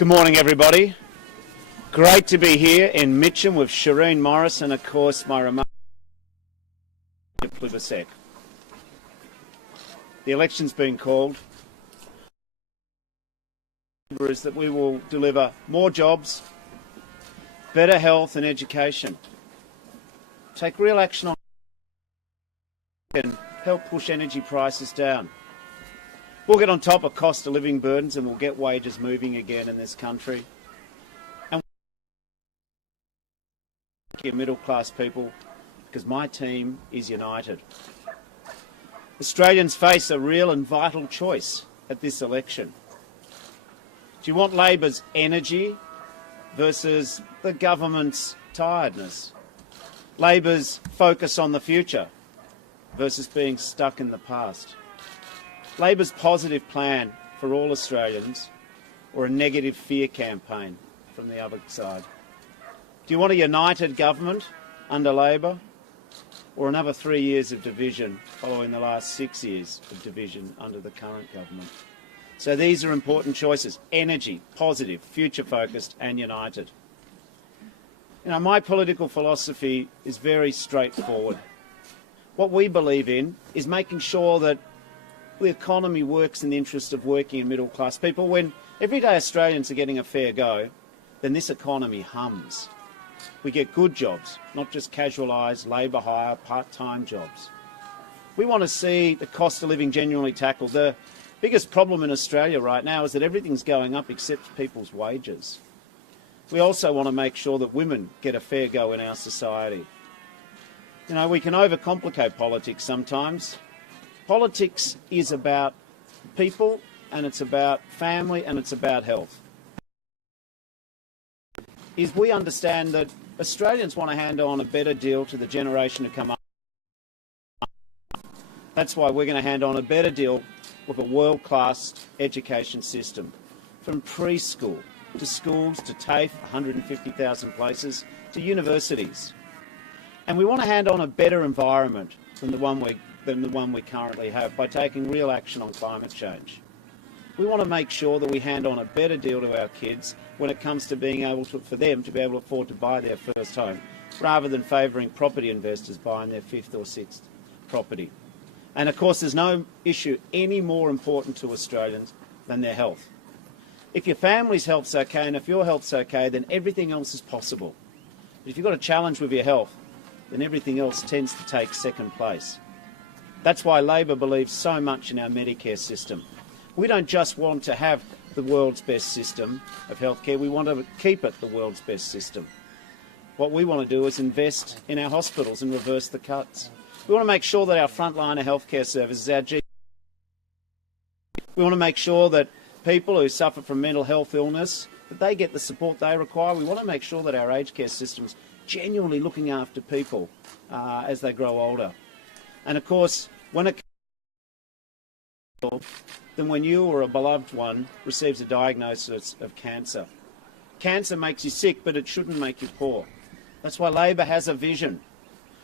Good morning, everybody. Great to be here in Mitcham with Shireen Morris and, of course, my remarkable Plibersek. The election's been called. Is that we will deliver more jobs, better health and education, take real action on and help push energy prices down. We'll get on top of cost of living burdens and we'll get wages moving again in this country. And we'll middle class people, because my team is united. Australians face a real and vital choice at this election. Do you want Labor's energy versus the government's tiredness? Labor's focus on the future versus being stuck in the past? Labor's positive plan for all Australians, or a negative fear campaign from the other side? Do you want a united government under Labor, or another 3 years of division following the last 6 years of division under the current government? So these are important choices: energy, positive, future-focused and united. You know, my political philosophy is very straightforward. What we believe in is making sure that the economy works in the interest of working and middle-class people. When everyday Australians are getting a fair go, then this economy hums. We get good jobs, not just casualised labour hire, part-time jobs. We want to see the cost of living genuinely tackled. The biggest problem in Australia right now is that everything's going up except people's wages. We also want to make sure that women get a fair go in our society. You know, we can overcomplicate politics sometimes. Politics is about people, and it's about family, and it's about health. We understand that Australians want to hand on a better deal to the generation to come up. That's why we're going to hand on a better deal with a world-class education system, from preschool to schools to TAFE, 150,000 places, to universities. And we want to hand on a better environment than the one we currently have by taking real action on climate change. We want to make sure that we hand on a better deal to our kids when it comes to being able to, for them to be able to afford to buy their first home, rather than favouring property investors buying their fifth or sixth property. And of course, there's no issue any more important to Australians than their health. If your family's health's okay and if your health's okay, then everything else is possible. But if you've got a challenge with your health, then everything else tends to take second place. That's why Labor believes so much in our Medicare system. We don't just want to have the world's best system of healthcare, we want to keep it the world's best system. What we want to do is invest in our hospitals and reverse the cuts. We want to make sure that our frontline healthcare services, our GP, we want to make sure that people who suffer from mental health illness, that they get the support they require. We want to make sure that our aged care system's genuinely looking after people as they grow older. And of course, when it comes to then when you or a beloved one receives a diagnosis of cancer. Cancer makes you sick, but it shouldn't make you poor. That's why Labor has a vision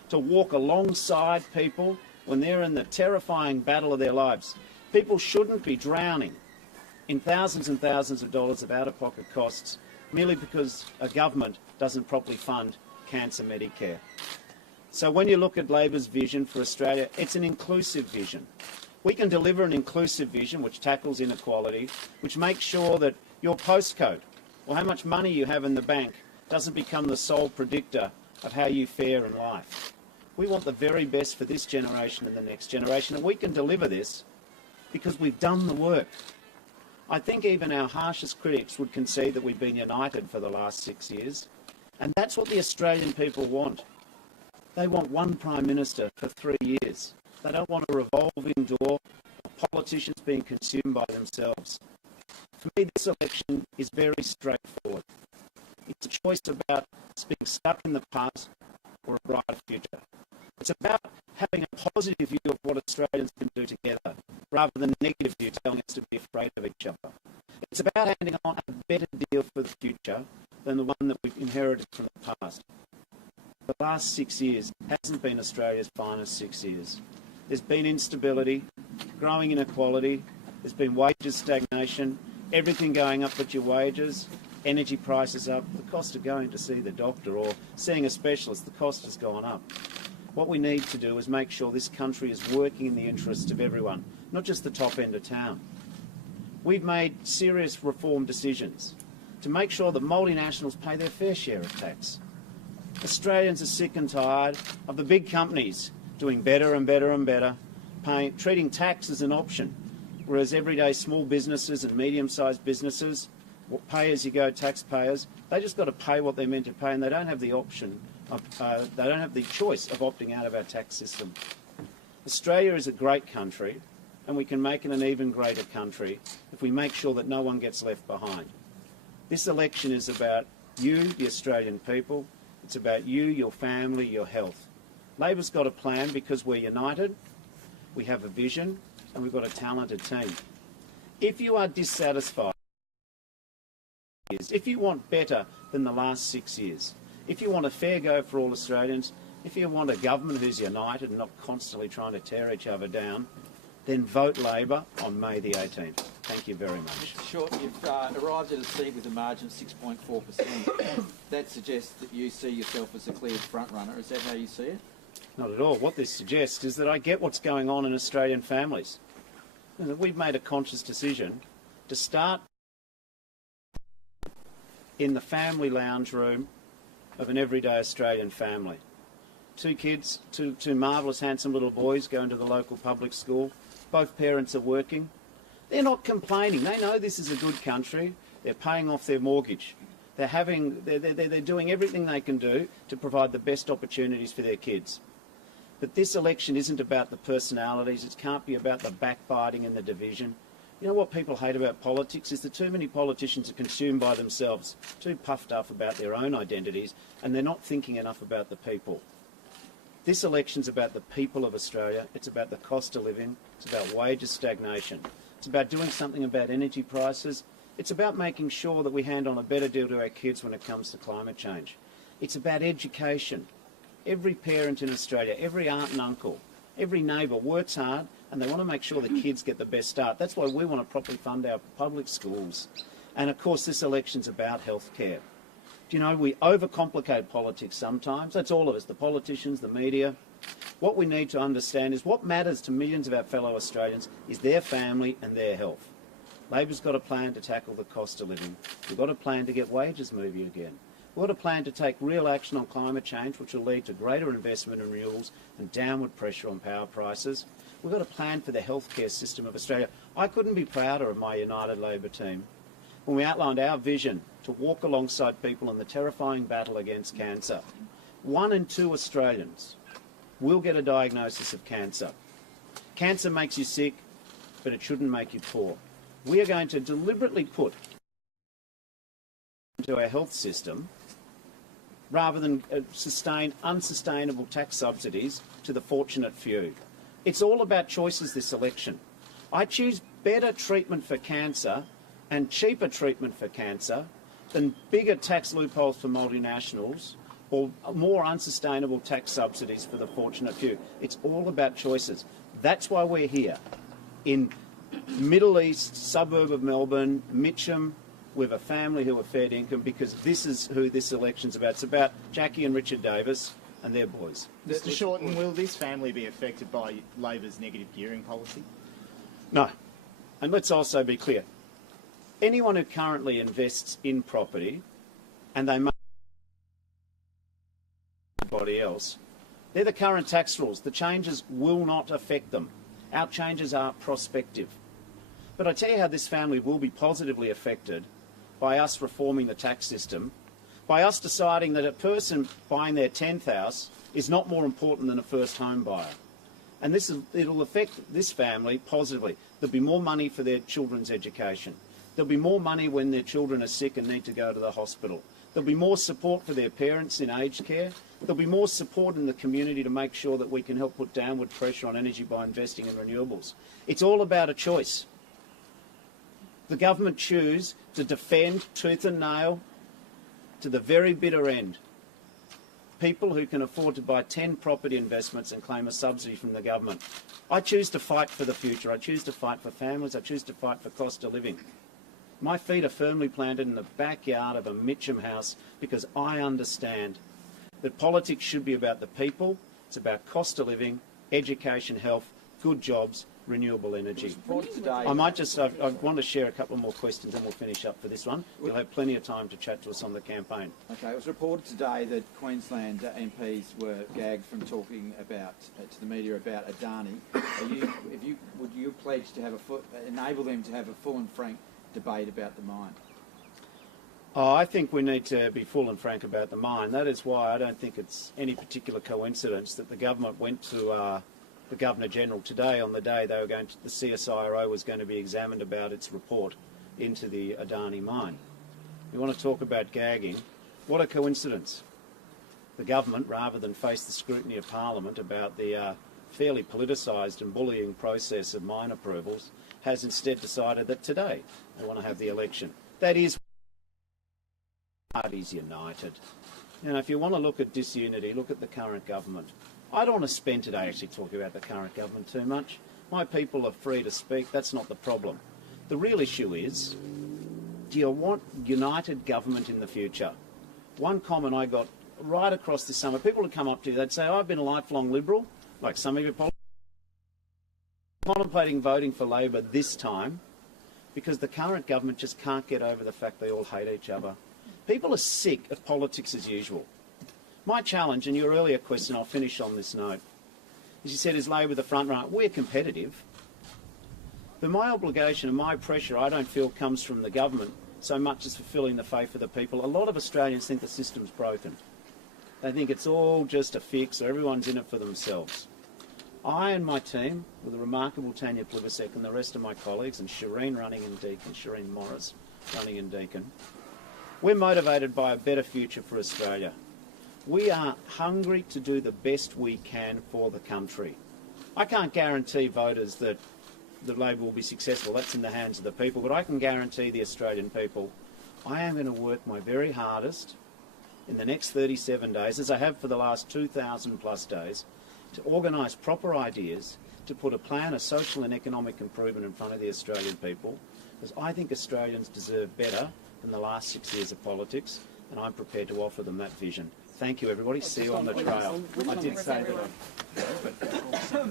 to walk alongside people when they're in the terrifying battle of their lives. People shouldn't be drowning in thousands and thousands of dollars of out-of-pocket costs merely because a government doesn't properly fund cancer Medicare. So when you look at Labor's vision for Australia, it's an inclusive vision. We can deliver an inclusive vision which tackles inequality, which makes sure that your postcode or how much money you have in the bank doesn't become the sole predictor of how you fare in life. We want the very best for this generation and the next generation, and we can deliver this because we've done the work. I think even our harshest critics would concede that we've been united for the last 6 years, and that's what the Australian people want. They want one Prime Minister for 3 years. They don't want a revolving door of politicians being consumed by themselves. For me, this election is very straightforward. It's a choice about being stuck in the past or a brighter future. It's about having a positive view of what Australians can do together, rather than a negative view telling us to be afraid of each other. It's about handing on a better deal for the future than the one that we've inherited from the past. The last 6 years hasn't been Australia's finest 6 years. There's been instability, growing inequality, there's been wages stagnation, everything going up but your wages, energy prices up, the cost of going to see the doctor or seeing a specialist, the cost has gone up. What we need to do is make sure this country is working in the interests of everyone, not just the top end of town. We've made serious reform decisions to make sure that multinationals pay their fair share of tax. Australians are sick and tired of the big companies doing better and better and better, treating tax as an option, whereas everyday small businesses and medium-sized businesses, pay-as-you-go taxpayers, they just got to pay what they're meant to pay, and they don't have the option of, they don't have the choice of opting out of our tax system. Australia is a great country, and we can make it an even greater country if we make sure that no one gets left behind. This election is about you, the Australian people. It's about you, your family, your health. Labor's got a plan because we're united, we have a vision, and we've got a talented team. If you are dissatisfied, if you want better than the last 6 years, if you want a fair go for all Australians, if you want a government who's united and not constantly trying to tear each other down, then vote Labor on May the 18th. Thank you very much. Mr. Short, you've arrived at a seat with a margin of 6.4%. That suggests that you see yourself as a clear front-runner. Is that how you see it? Not at all. What this suggests is that I get what's going on in Australian families. And that we've made a conscious decision to start in the family lounge room of an everyday Australian family. 2 kids, two marvellous, handsome little boys going to the local public school. Both parents are working. They're not complaining. They know this is a good country. They're paying off their mortgage. They're doing everything they can do to provide the best opportunities for their kids. But this election isn't about the personalities. It can't be about the backbiting and the division. You know what people hate about politics is that too many politicians are consumed by themselves, too puffed up about their own identities, and they're not thinking enough about the people. This election's about the people of Australia. It's about the cost of living. It's about wages stagnation. It's about doing something about energy prices. It's about making sure that we hand on a better deal to our kids when it comes to climate change. It's about education. Every parent in Australia, every aunt and uncle, every neighbour works hard and they want to make sure the kids get the best start. That's why we want to properly fund our public schools. And of course this election's about healthcare. Do you know, we overcomplicate politics sometimes. That's all of us, the politicians, the media. What we need to understand is what matters to millions of our fellow Australians is their family and their health. Labor's got a plan to tackle the cost of living. We've got a plan to get wages moving again. We've got a plan to take real action on climate change, which will lead to greater investment in renewables and downward pressure on power prices. We've got a plan for the healthcare system of Australia. I couldn't be prouder of my United Labor team when we outlined our vision to walk alongside people in the terrifying battle against cancer. 1 in 2 Australians will get a diagnosis of cancer. Cancer makes you sick, but it shouldn't make you poor. We are going to deliberately put into our health system rather than sustain unsustainable tax subsidies to the fortunate few. It's all about choices this election. I choose better treatment for cancer and cheaper treatment for cancer than bigger tax loopholes for multinationals or more unsustainable tax subsidies for the fortunate few. It's all about choices. That's why we're here in Middle East, suburb of Melbourne, Mitcham, with a family who are fair income, because this is who this election's about. It's about Jackie and Richard Davis and their boys. Mr. Shorten, will this family be affected by Labor's negative gearing policy? No. And let's also be clear. Anyone who currently invests in property and they make everybody else, they're the current tax rules. The changes will not affect them. Our changes are prospective. But I tell you how this family will be positively affected by us reforming the tax system, by us deciding that a person buying their 10th house is not more important than a first home buyer. And it'll affect this family positively. There'll be more money for their children's education. There'll be more money when their children are sick and need to go to the hospital. There'll be more support for their parents in aged care. There'll be more support in the community to make sure that we can help put downward pressure on energy by investing in renewables. It's all about a choice. The government choose to defend tooth and nail to the very bitter end people who can afford to buy 10 property investments and claim a subsidy from the government. I choose to fight for the future. I choose to fight for families. I choose to fight for cost of living. My feet are firmly planted in the backyard of a Mitcham house because I understand that politics should be about the people. It's about cost of living, education, health, good jobs, renewable energy. I want to share a couple more questions and we'll finish up for this one. You'll have plenty of time to chat to us on the campaign. Okay, it was reported today that Queensland MPs were gagged from talking about to the media about Adani. Would you pledge to have enable them to have a full and frank debate about the mine? Oh, I think we need to be full and frank about the mine. That is why I don't think it's any particular coincidence that the government went to the Governor-General today on the day they were going to, the CSIRO was going to be examined about its report into the Adani mine. You want to talk about gagging? What a coincidence. The government, rather than face the scrutiny of Parliament about the fairly politicised and bullying process of mine approvals, has instead decided that today they want to have the election. That is parties united. You know, if you want to look at disunity, look at the current government. I don't want to spend today actually talking about the current government too much. My people are free to speak. That's not the problem. The real issue is, do you want united government in the future? One comment I got right across this summer, people would come up to you, they'd say, I've been a lifelong Liberal, like some of your politicians, contemplating voting for Labor this time because the current government just can't get over the fact they all hate each other. People are sick of politics as usual. My challenge, and your earlier question, I'll finish on this note, as you said, is Labor the front runner? We're competitive. But my obligation and my pressure, I don't feel, comes from the government so much as fulfilling the faith of the people. A lot of Australians think the system's broken. They think it's all just a fix or everyone's in it for themselves. I and my team, with the remarkable Tanya Plibersek and the rest of my colleagues, and Shireen running in Deakin, Shireen Morris running in Deakin, we're motivated by a better future for Australia. We are hungry to do the best we can for the country. I can't guarantee voters that the Labor will be successful. That's in the hands of the people. But I can guarantee the Australian people I am going to work my very hardest in the next 37 days, as I have for the last 2,000 plus days, to organise proper ideas, to put a plan of social and economic improvement in front of the Australian people, because I think Australians deserve better than the last 6 years of politics, and I'm prepared to offer them that vision. Thank you, everybody. See you on the trail. I did say that.